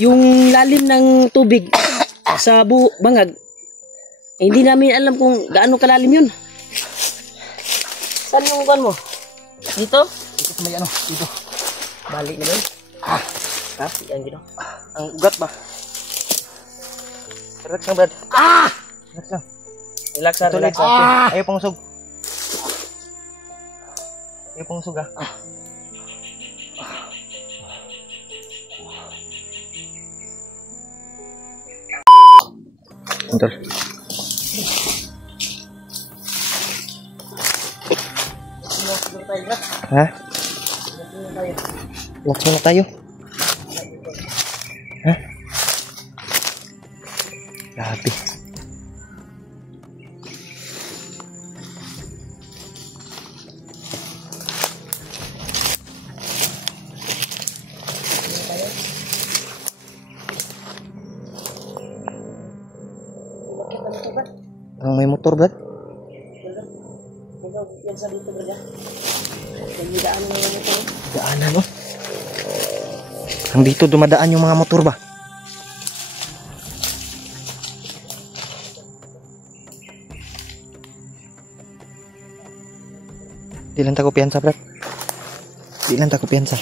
yung lalim ng tubig sa bangag, eh, hindi namin alam kung gaano kalalim yun. Saan yung buwan mo? Dito? Dito sa may ano, dito. Balik na doon. Kasi yan gino. Ang ugat ba? Relax lang, Brad. Relax lang. Relax na, relax na. Ayaw pang usog. Ayaw pang usog, Bentar. Ha? Relax muna tayo. Ha? Grabe. Ang may motor, Brad? Yan sa dito, Brad. May daan na yung motor. Daanan, no? Ang dito dumadaan yung mga motor ba? Di lang tako piyansa, Brad. Di lang tako piyansa.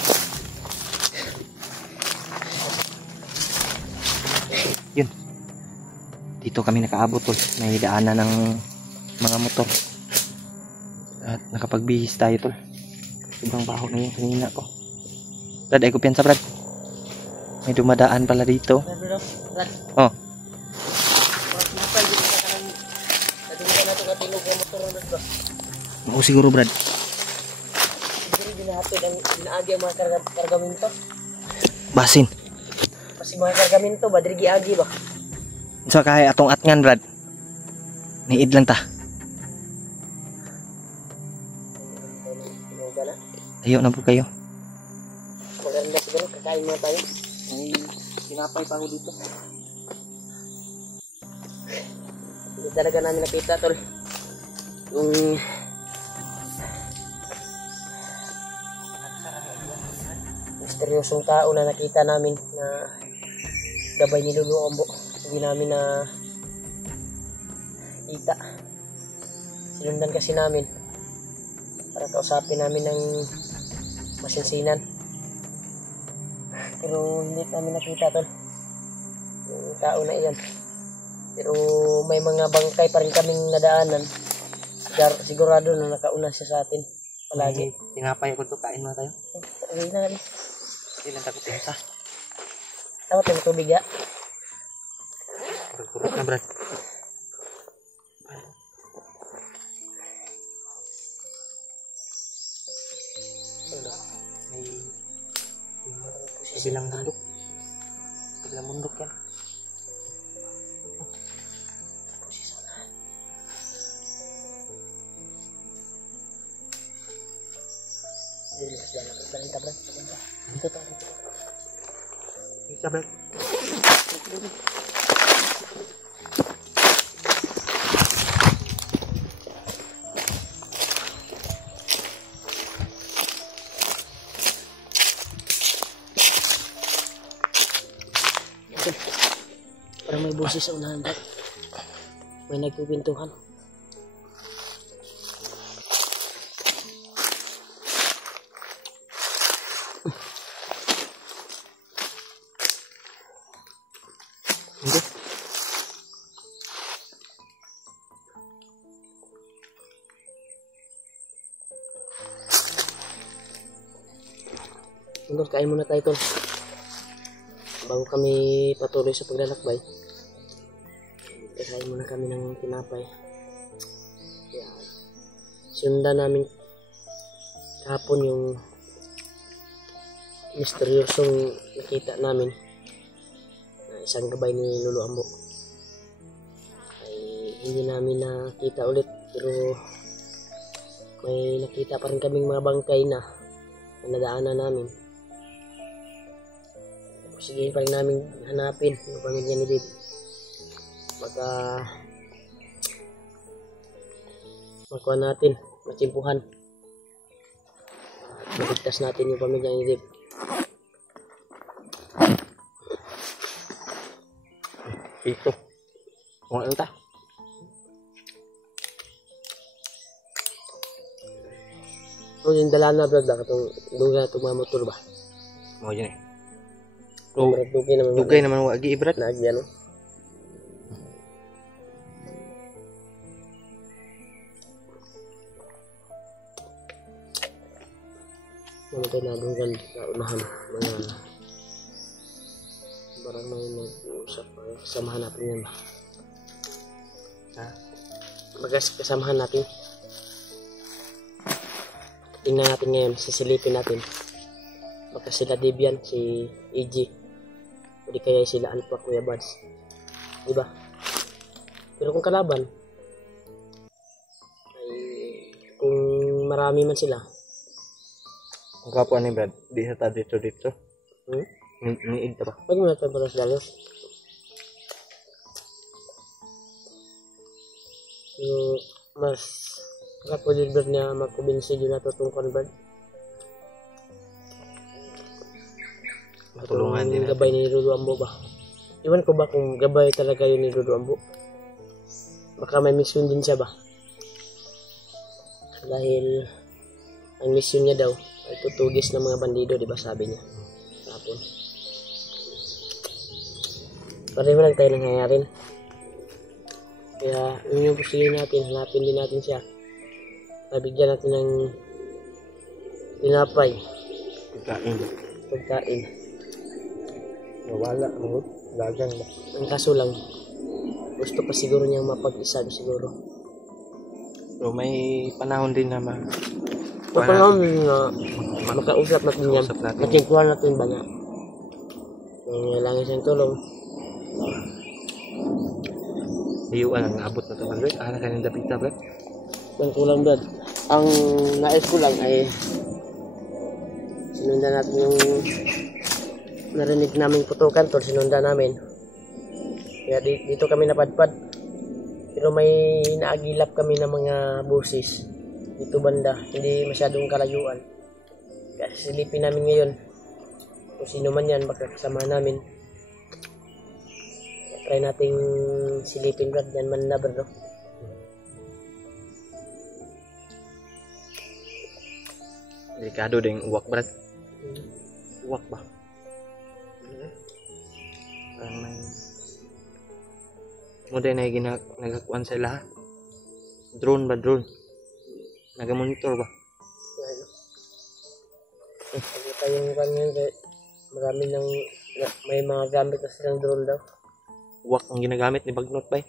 Yun. Dito kami nakaabot, tol. May daanan ng mga motor. At nakapagbihis tayo, tol. Sobrang baho na yung kanina ko. Brad, ay ko piyansa, Brad. May dumadaan pala dito. Brad. Oh. Oo, siguro, Brad. Siguro dinahapid ang dinaagi ang mga kargamento. Basin. Kasi mga kargamento ba, dirigi agi ba? So, kaya atong atngan, Brad. Niid lang ta. Ayaw na po kayo. Maganda siguro, kakain muna tayo. May pinapay pa ako dito. Hindi talaga namin nakita, tol. Yung misteryosong tao na nakita namin na gabay ni Lolo Ombo. Hindi namin na kita. Sinundan kasi namin para kausapin namin ng masinsinan. Pero hindi namin nakita, tol, yung tao na iyan. Pero may mga bangkay pa rin kaming nadaanan. Sigurado na nakauna siya sa atin palagi. Tinapay ako to, kain mo tayo. Ay na, Hindi lang tako piyansa. tawat yung tubig, ya. Kurot na, Brad. May kabilang bundok. Kabilang bundok yan. Dito tayo. Bisa, Brad. Parang may boses sa unahan, Brad. May nagpipintuhan. Hindi. Tungkol, kain muna tayo, tol. Bago kami patuloy sa paglalakbay, kakain muna kami ng tinapay. Kaya sundan namin kahapon yung misteryosong nakita namin na isang gabay ni Lolo Ambo. Ay hindi namin nakita ulit, pero may nakita pa rin kaming mga bangkay na nadaanan namin. Sige pa rin namin hanapin yung pamilya ni Dave. Baka makuha natin, matsimpuhan. Maligtas natin yung pamilya ni Dave. Ito. Kung ano ta? Kung yung dala na brad ba, itong duga itong mga motor ba? Mo yun eh. Kung So, brad dugay naman. dugay naman wagi ibrat. Naagi ano? Ano tayo nadunggan sa unahan, mga barang may nag-uusap, kasamahan natin yan ba? Ha? Bagas kasamahan natin. Tingnan natin ngayon, sisilipin natin. Baka sila Debian, si EG, o di kaya sila Alpha Kuya Buds. Diba? Pero kung kalaban, ay kung marami man sila, Ang kapuan ni Brad, di sa ta dito. hmm? Niid ta ba? Pwede mo natin para sa dalos. Pero mas kapulid ba niya magkumbinsi din na itong convert. Matulungan din natin. Gabay ni Lulu Ambo ba? Iwan ko ba kung gabay talaga yun ni Lulu Ambo? Baka may mission din siya ba? Dahil ang mission niya daw ay tutugis ng mga bandido, di ba sabi niya? Tapon. Pareho lang tayo nangyayarin. Kaya yun yung pusilin natin, hanapin din natin siya. Nabigyan natin ng tinapay, pagkain. Nawala ang lagang ba? Ang kaso lang, gusto pa siguro niyang mapag-isa siguro. So may panahon din na Papanahon na makausap natin yan. Makausap natin. Makikuha natin ba niya? Kung kailangan siyang tulong. Iyuan ang abot na ito. Ara ka ng dapita, Brad. Ang kulang doon. Ang nais ko lang ay sinundan natin yung narinig naming putukan tol, sinundan namin. Kaya dito kami napadpad. Pero may naagilap kami ng mga busis dito banda, hindi masyadong kalayuan. Kaya silipin namin ngayon kung sino man yan, baka kasama namin. Kaya try nating silipin Brad, yan man na bro. Delikado din uwak, Brad. Uwak ba? Parang may mo din ay nagakuan sila. Drone ba? Drone. Nagamonitor ba? Ano? Pagkita yung kanyan, marami nang may mga gamit na silang drone daw. Uwak ang ginagamit ni Bagnot ba?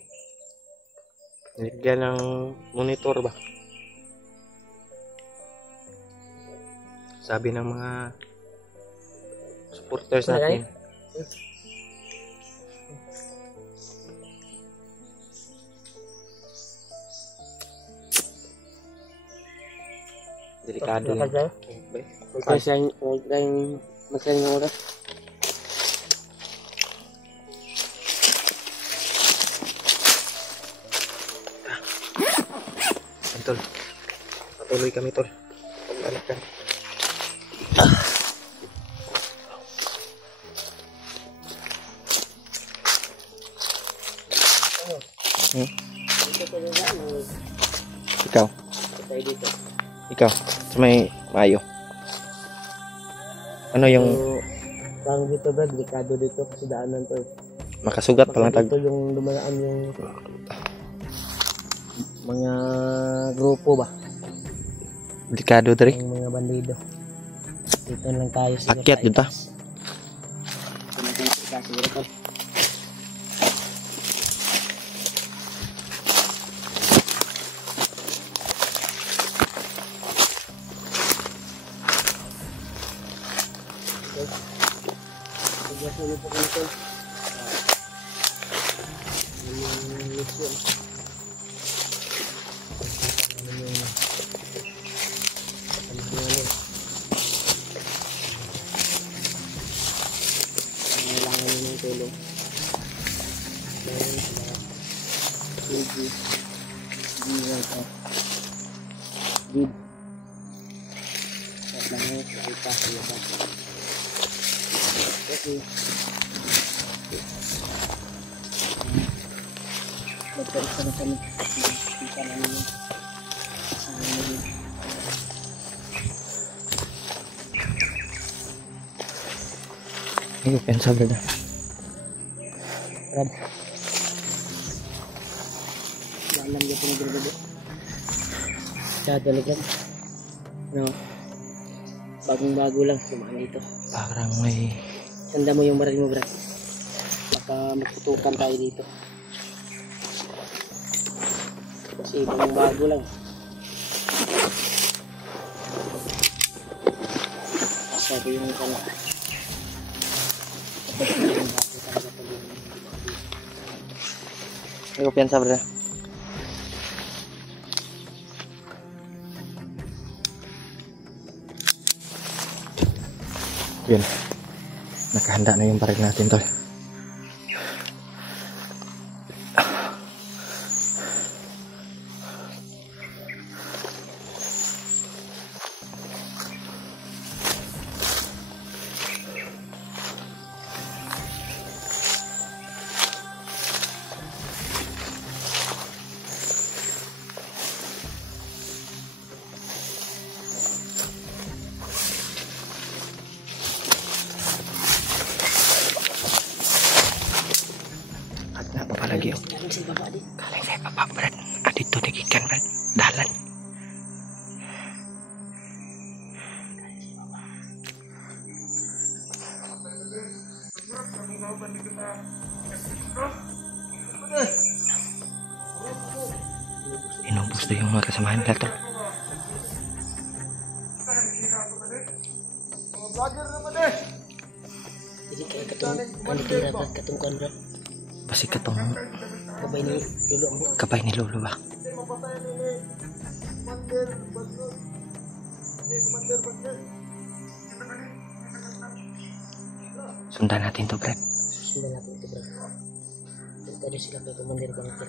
Nilagyan ng monitor ba? Sabi ng mga supporters natin. Delikado yan. Huwag tayong masayang oras. Tol, patuloy kami tol. Pag-alak ka. Ikaw? Tayo dito. Ikaw? Sa may mayo. Ano yung Parang dito ba, delikado dito kasi daanan to. makasugat pa lang tag... Dito yung dumaan yung mga grupo ba? Delikado diri. Yung mga bandido. Dito lang tayo sa Akyat dito. Siguro. Pagkasulit po kami ito. Yung mission. Kailangan nyo ng tulong. Dahil sa PG Gid at lang mo sa ita sa labas kasi Pagkaisa na kami. Kita na namin. Ayo, pensa brad. Brad. Dalam dia punya gede-gede. Dadaligan. No. Bagong-bago lang sumaan dito. Parang may Tanda mo yung baril mo, Brad. Baka magputukan tayo dito. Kasi bagong-bago lang. Sabi yung ano. Ayo, pensa brad. Yun. Nakahanda na yung baril natin, tol. Lagi oh. Galing sa baba din. Galing sa baba, Brad. Dito nagikan, Brad. Dalan. Inubos na yung mga kasamahan nila to. Jadi kayak kanitira Brad, katungkuan Brad. Pasti ketong Kabay ni Lolo Ambo. kapay ni Lolo ba? Sundan natin to, Brad. Sundan natin ito, Brad. Tadi sila kay Komandir banget ya.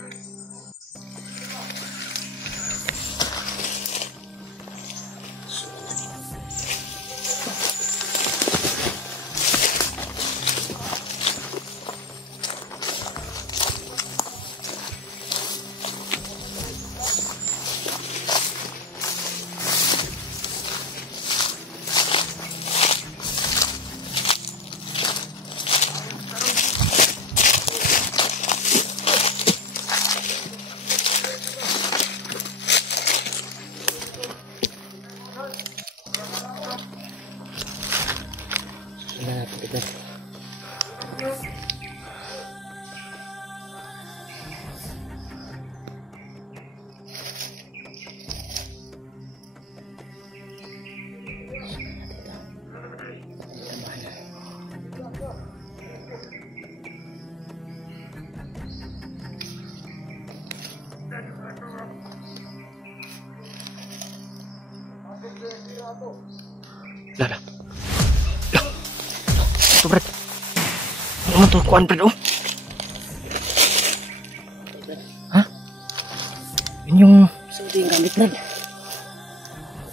Sundan natin ito, Brad. Lah. Ito, Brad. Ano mo to? Kuan, Brad, oh. Ha? Yun yung So ito yung gamit, Brad.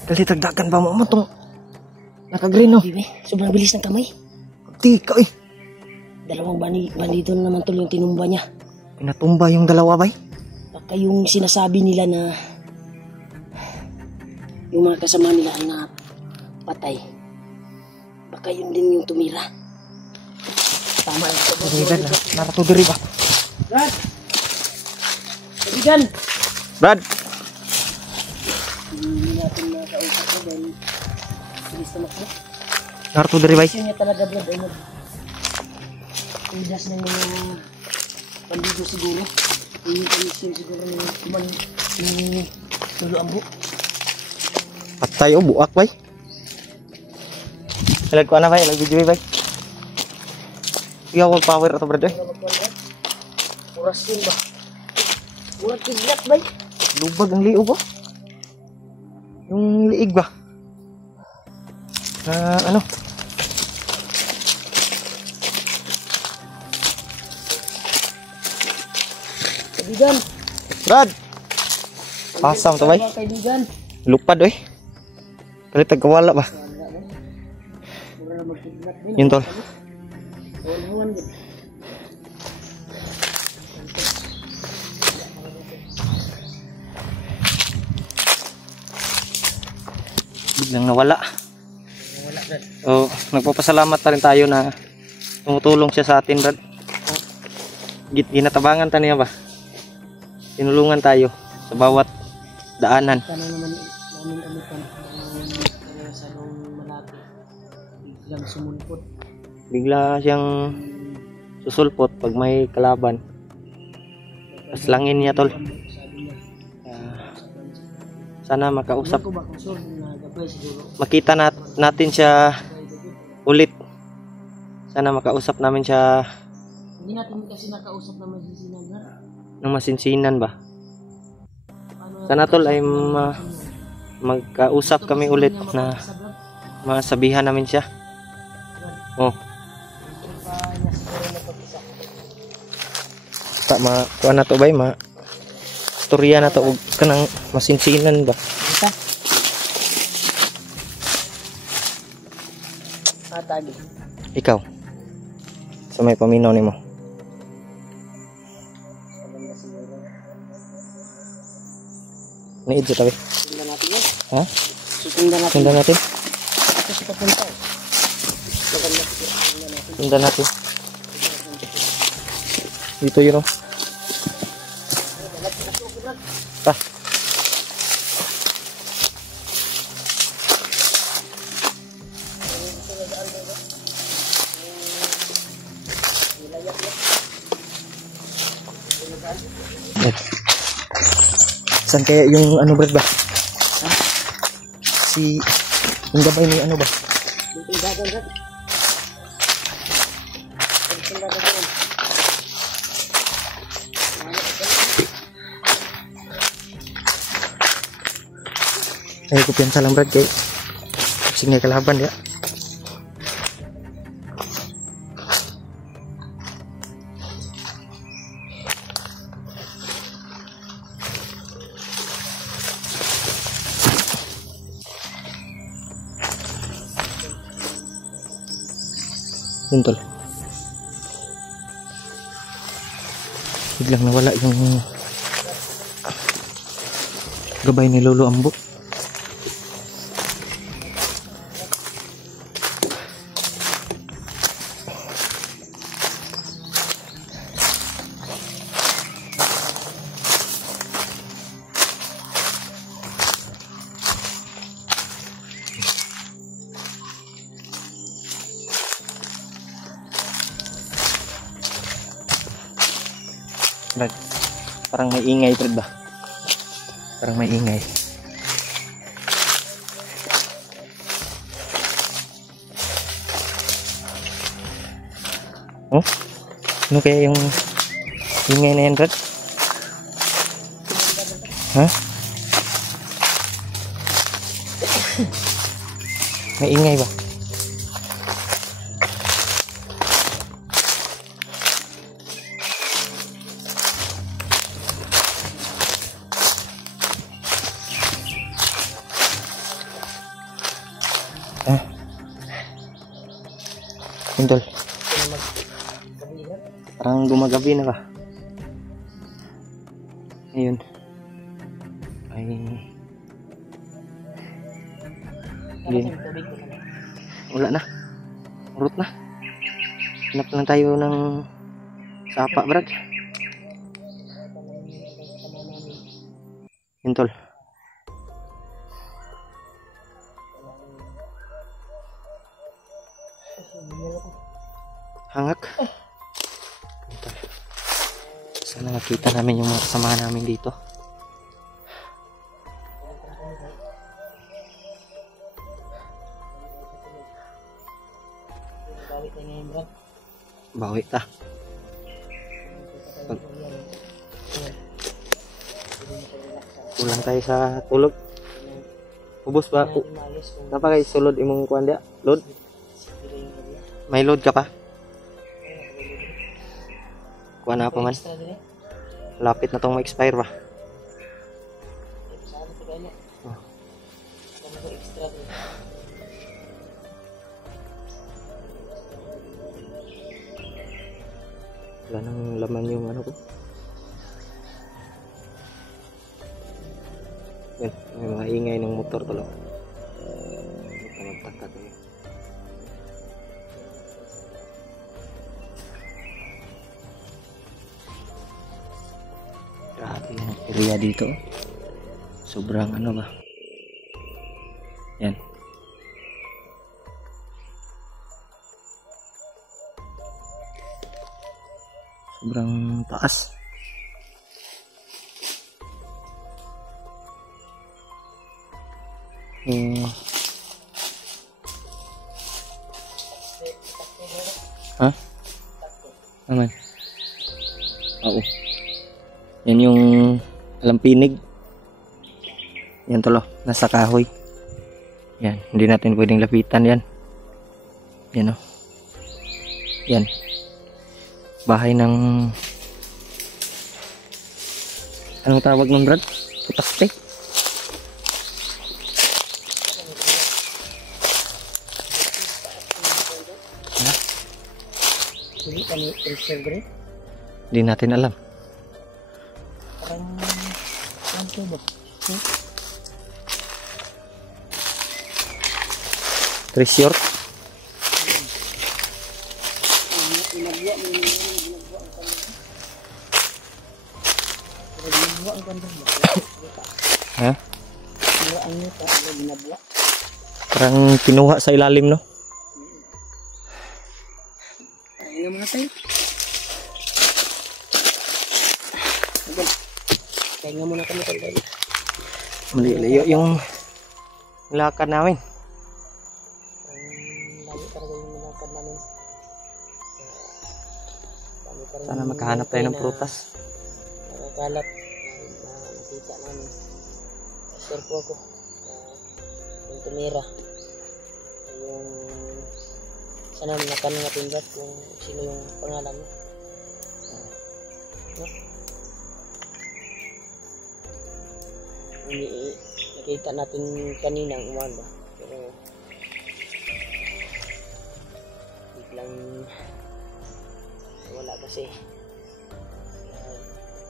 dalitagdagan ba mo? Ano tong naka-green, oh. Bibi, sobrang bilis ng kamay. Tika, eh. Dalawang bandito na naman tol yung tinumba niya. Pinatumba yung dalawa, bay. Baka yung sinasabi nila na yung mga kasama nila ay napatay. Baka yun din yung tumira. Tama yun. Kaibigan, narato diri ba? Brad! Kaibigan! Brad! Hindi natin nakausap ko dahil bilis na makbo. Narato diri, bay. Kasi niya talaga, Brad, ay nag-idas ng mga bandido siguro. Yung kamisyon siguro ni Lolo Ambo. Patay, oh, buak, bay. Ilag ko na, bay. Ilag video, bay. Sige ako power ato, Brad, eh. Oras yun ba? Murag kidlat ba? Lubag ang liog, oh. Yung liig ba? Na ano? Kaibigan! Brad! Pasam to, bay. Kaibigan! Lupad, eh. Kalitag kawala ba? Mura na magkidlat din. Yun, tol. Nawan din. biglang nawala. Wala Brad. Oh, nagpapasalamat pa rin tayo na tumutulong siya sa atin, Brad. Ginatabangan tayo niya ba? Tinulungan tayo sa bawat daanan. Sana naman namin kami kaya sa nung malapit. Biglang sumulpot. Bigla siyang susulpot pag may kalaban. Paslangin niya, tol. Sabi niya. Sana makausap. Ko ba kung sure na gabay siguro. Makita natin siya ulit. Sana makausap namin siya Hindi natin kasi nakausap na masisinan na. ng masinsinan ba. Ano, Sana tol ay magkausap kami ulit na masabihan namin siya. Oh. Tak kuha na to bay storya na to og kanang masinsinan ba. Isa. Atagi. Ikaw sa may paminaw nimo. Niid sa tabi. Sundan natin yan. Ha? Sundan natin. Sundan natin. Ito si papunta. Sundan natin. Dito yun, oh. Ah. Eh. Saan kaya yung ano, Brad ba? Ha? Yung gabay ni ano ba? Yung dagan, Brad. Yung dagan, Brad. Ay, kumpiyansa lang, Brad, kay sige kalaban ya. Yun, tol. Biglang nawala yung gabay ni Lolo Ambo. Brad, parang may ingay, Brad ba? Parang may ingay. Oh? Ano kaya yung ingay na yan, Brad? Ha? May ingay ba? Tol. Parang gumagabi na ba? Ayun. Ay. Hindi. Wala na. Urot na. Hanap lang tayo ng sapa, Brad. Yun, tol. Hangak. Sana nakita namin yung mga kasamahan namin dito. Bawi ta. Kulang tayo sa tulog. Ubus ba? Napakay sulod imong kuan dia? Load? May load ka pa? Kuha na pa man. Lapit na tong ma-expire ba? Wala nang laman yung ano ko. Yan, may mga ingay ng motor talo. Tagtag kayo. Grabe yung area dito. Sobrang ano ba? Yan. Sobrang taas. Ha? Naman. Oo. Yan yung alampinig. Yan tolo, nasa kahoy. Yan, hindi natin pwedeng lapitan yan. Yan o. Yan. Bahay ng... Anong tawag ng Brad? Putakte? Ha? Hindi natin alam. Treasure? Ha? Parang kinuha sa ilalim, no? Ayun mga tayo. Kaya muna kami tayo. Maliliyo yung lakad namin. Lagi talaga yung nilakad namin. Sana makahanap tayo ng prutas. Nakakalat na nakita namin. Share po ako. Yung tumira. Yung sana natanong natin ba kung sino yung pangalan mo. No? Nakita natin kanina ang umaga. Pero biglang wala kasi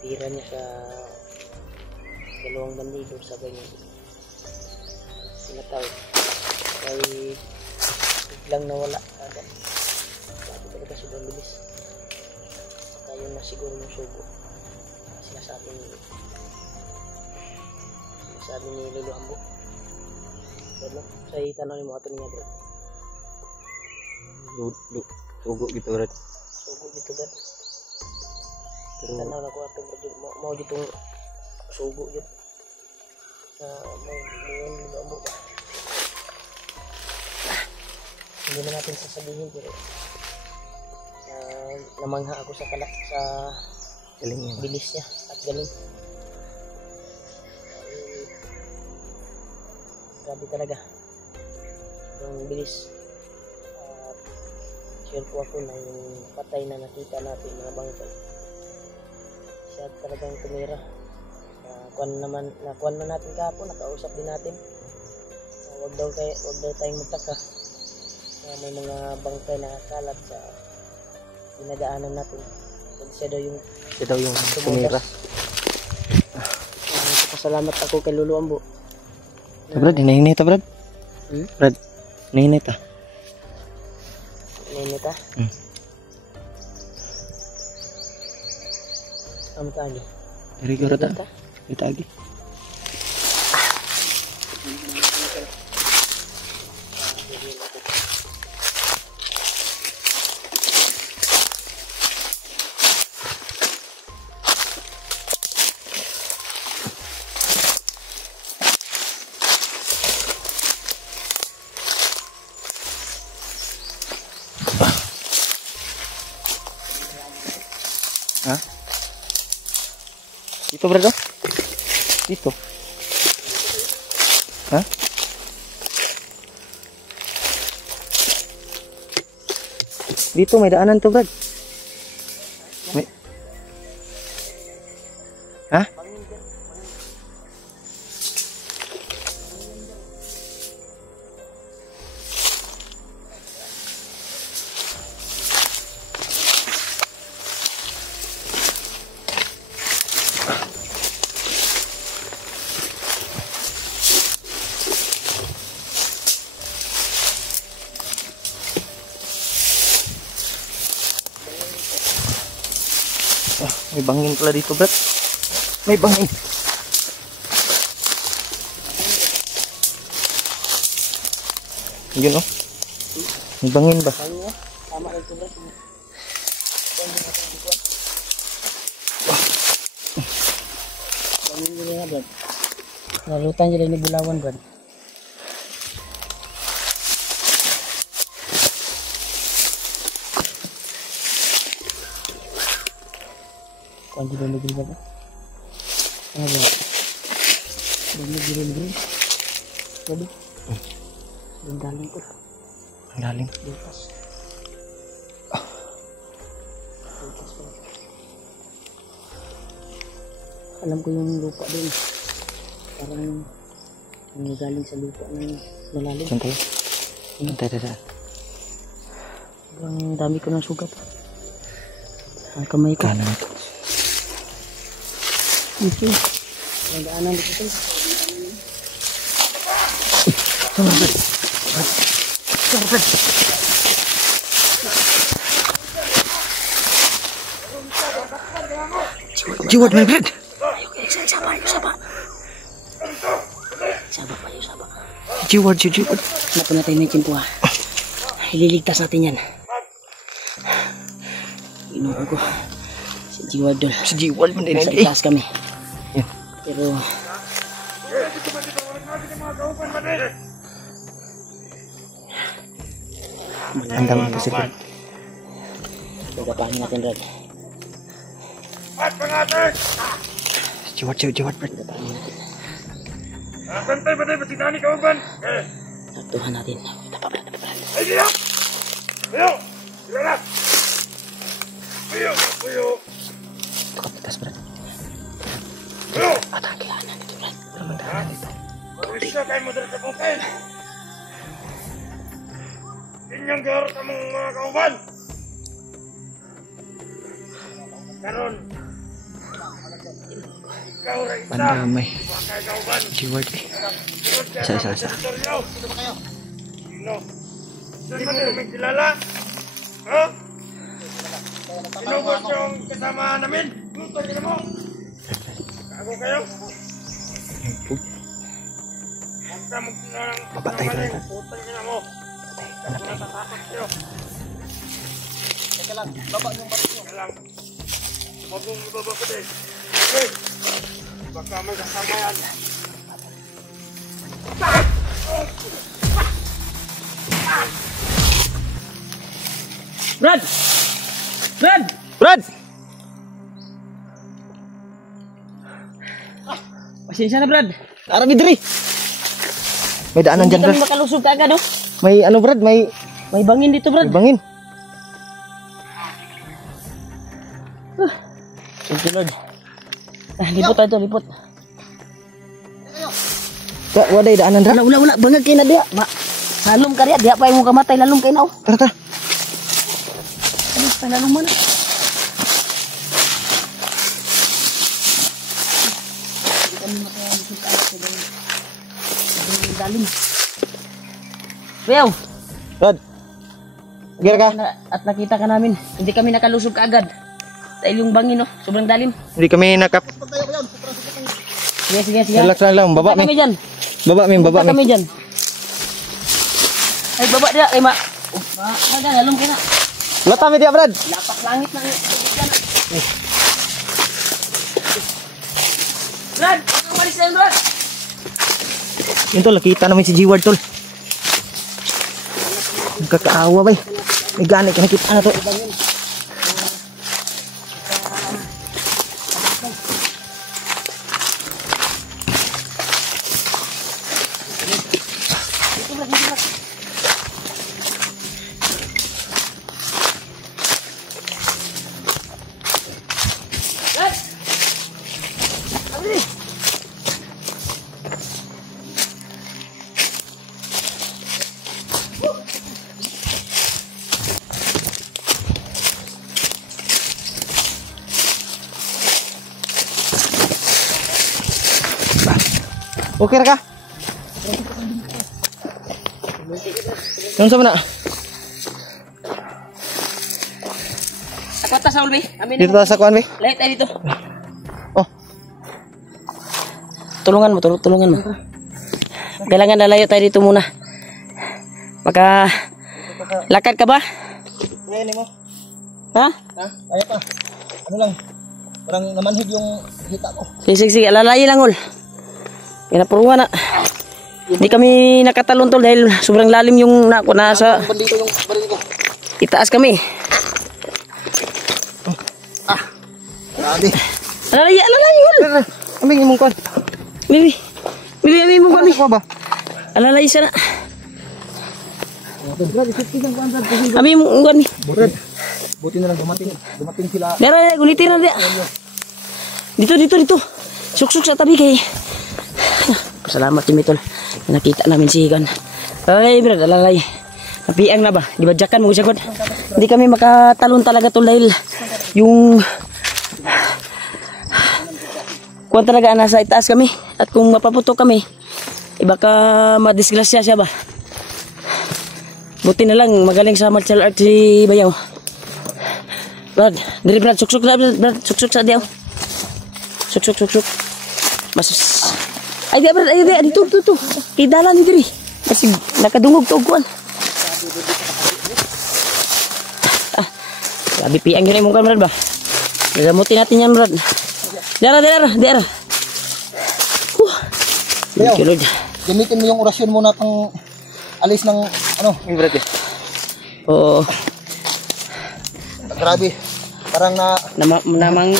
tira niya sa 2 bandido sabay niya sinatawid ay biglang nawala agad. Sabi talaga sobrang bilis. Saka yun na siguro yung sugo sinasabi ni Lolo Ambo. Pero sa itanong mo ato niya bro. Sugo gitu Brad. Sugo gitu Brad. Pero tanaw na ko ato bro. Mau ditong sugo gitu. May Lolo Ambo ba? Hindi na natin sasabihin pero namangha ako sa Galing niya. bilis niya at galing. Grabe talaga. Sobrang bilis. Share po ako na yung patay na nakita natin mga bangkay. Siya talagang tumira. Nakuan na natin kahapon, nakausap din natin. Wag daw tayong magtaka. May mga bangkay na kalat sa dinadaanan natin. Siya daw yung tumira. Pasalamat ako kay Lolo Ambo. Brad, hinahinay ta Brad. Brad, hinahinay ta. Hinahinay ta? Ano ka lagi? Rigor ta. Ito lagi. Ha? Dito Brad, oh. Dito. Ha? Dito may daanan to Brad. May... Ha? May bangin pala dito, Brad. May bangin. Yun, oh. May bangin ba? Tama ito, Brad. Bangin nyo nga, Brad. Nalutan nyo rin ni Bulawan, Brad. Kuan dito negeri ba? Ano ba? Negeri. Waduh. Ang dalim po. Ang dalim. Bukas. Bukas po. Alam ko yung lupa din. Parang galing sa lupa ng malalim. Saan tayo? Tayo. Ang dami ko ng sugat. Ang kamay ko. Kanan ito. Okay. Ang daanan dito. Jiwat, my friend. Ayo kita sabar. Sabar pa, sabar. Jiwat. Kenapa natin yung cimpuha? Ililigtas natin yan. Inuha ko. Si Jiwat doon. Si Jiwat mo din. Nasa itaas kami. Yeah. Pero Andam ang posible. pagkapahin natin, Rod. Jiwat, Brad. Pagkapahin natin. Santay ba tayo? Basinani ka ba? Saktuhan natin. Tapak. Ay, diya! Puyo! Sila na! Puyo! Ito ka pitas, Brad. Puyo! Atake kanan dito, Rod. Ramadahan dito. Isa kayo mo dala sa bukid! Inyong garot ang mga kauban! Karon! Ikaw rin isa! Pandamay. Mga kauban! Jiwat eh. Isa. Sino ba kayo? Sino? Sino ba namin kilala? Ha? Sino ba yung kasama namin? Gusto nyo mo? Ako kayo? Huwag ka magsinarang Papatay ka na. putang nyo na mo. Natatakot kayo. Teka lang, baba yung bato nyo. Teka lang. Huwag mong ibaba ko din. Okay. Baka may kasama yan. Brad! Pasensya na, Brad. Arabi diri. May daanan Hindi dyan, kami Brad. makalusog kagad, oh. May ano, Brad? May May bangin dito, Brad. bangin. Thank you, Lord. Lipot tayo to, lipot. Waday daanan, Brad. Wala. Bangag kayo na diya. Halom ka diya. Diya pa yung kamatay. Lalom kayo na, oh. Tara. Ano, lalom mo na. Hindi kami makalusog kagad sa dalim. Kuyaw, Brad. Gira ka? at nakita ka namin. Hindi kami nakalusog kaagad. Dahil yung bangin, oh. Sobrang dalim. Hindi kami nakap. Sige. Relax lang. Baba Punta mi. kami dyan. Baba Punta mi. kami dyan. Ay, baba dia kay ma. Ada lalong kena. Lata mi dia, Brad. Lapak langit na tubig yan. Brad, ang malis na yun, Brad. Yun tol, nakita namin si Jiwat tol. Nagkakaawa bay. May gani ka nakita na to. Brad. Abri. Okay ra ka? Nung sa mana? Ako ta sa ulbi. Amin. Dito tayo sa kuan, be. Lahat tayo dito. Oh. Tulungan mo, tulungan mo. Kailangan nalayo tayo dito muna. Maka lakad ka ba? Ngayon mo. Ha? Ha? Ayaw pa. Ano lang. Parang namanhid yung hita ko. Sige, alalayo lang ul. Pinapurungan na. Hindi kami nakatalon tol dahil sobrang lalim yung nasa. Bandito yung baril ko. Itaas kami. Grabe. Alalayo ul. Aming imong kuan. Mili mo kami. Ano ba? Alalayo sana. Kami mo kami. Buti na lang dumating sila. Dara, gulitin na dia. Dito. Suksok sa tabi kay. Salamat Jimmy tol. Nakita namin si Higan. Alalay brad, alalay. Napiang na ba? Gibadyakan mo siya god. Hindi kami makatalon talaga tol dahil yung kuwan talaga nasa itaas kami. At kung mapaputok kami, baka madisgrasya siya ba? Buti na lang magaling sa martial art si Bayaw. Brad, diri brad, suksok sa brad, suksok sa diaw. Suksok. Masus. Ay di brad, ay dito. Kidalan ni diri. Kasi nakadungog to kuan. Sabi piang yun mo kan brad ba? Gamutin natin yan brad. Dara. Bayaw, Lord. gamitin mo yung orasyon muna pang alis ng ano, brad eh. Oo. Grabe. Parang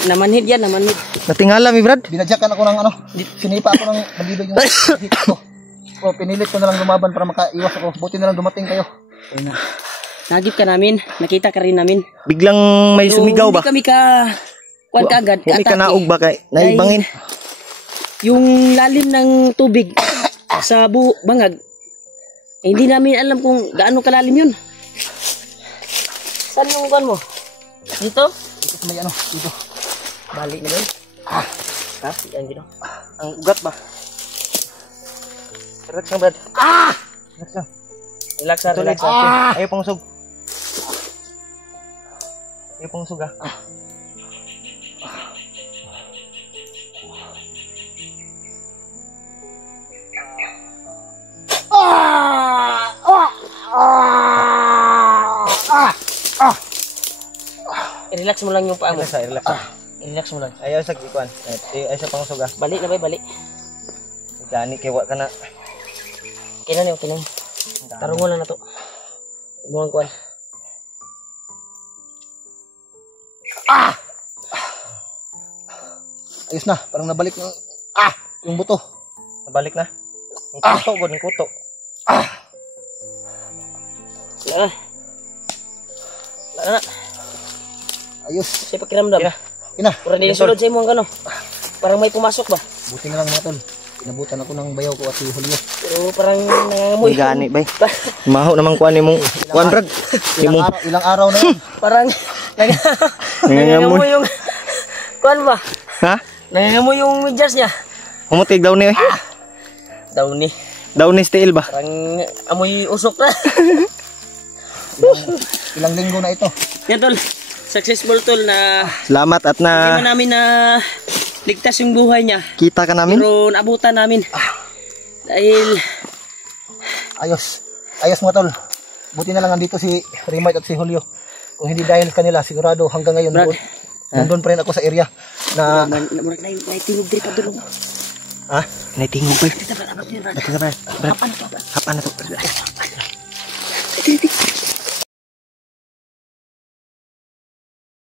Namanhid yan, namanhid. natingala mi brad. Binadyakan ako ng ano, sinipa ako ng bandido yung hita ko. O pinilit ko na lang lumaban para makaiwas ako. Buti na lang dumating kayo. Nagip ka namin, nakita ka rin namin. Biglang may sumigaw ba? Hindi kami kuwan ka agad. May kanaog ba kay naibangin? Yung lalim ng tubig sa bangag, hindi namin alam kung gaano kalalim yun. Saan yung kuwan mo? Dito? Dito sa may ano, dito. Balik na ba yun? Kasi yan gino. Ang ugat ba? Relax lang brad. Relax lang. Relax. Ayaw pang usog. Ayaw pang usog ah. Relax mo lang yung paa mo. Relax. Relax mo lang. Ayaw sa gikuan. Ayaw sa pang usog ah. Balik na ba? Balik. Gani kay wa ka na. Kinan mo. Tarungon lang na to. Ibuang kuwan. Ayos na, parang nabalik ng yung buto. Nabalik na. Yung kuto, yung kuto. Wala na. Ayos. Kasi pakiramdam. Ina. Parang hindi sulod sa imo ang gano. Parang may pumasok ba? Buti na lang mga tol. Inabutan ako ng bayaw ko at si Julio. Pero parang nangangamoy. Gani bay. Maho namang kuan nimong kuan rag. Ilang araw na yun. Parang nangangamoy yung kuan ba? Ha? Nangangamoy yung medyas niya. Humutig daw ni. Daw ni steel ba? parang amoy usok na. Ilang linggo na ito. Yan tol. Successful tol na Salamat at hindi na man namin na ligtas yung buhay niya. kita ka namin. Pero naabutan namin. Dahil Ayos mga tol. Buti na lang nandito si Remite at si Julio. Kung hindi dahil kanila, sigurado hanggang ngayon nandun pa rin ako sa area na naitingog din pa dulong. ha? Naitingog pa. Dito ba? Hapan na to.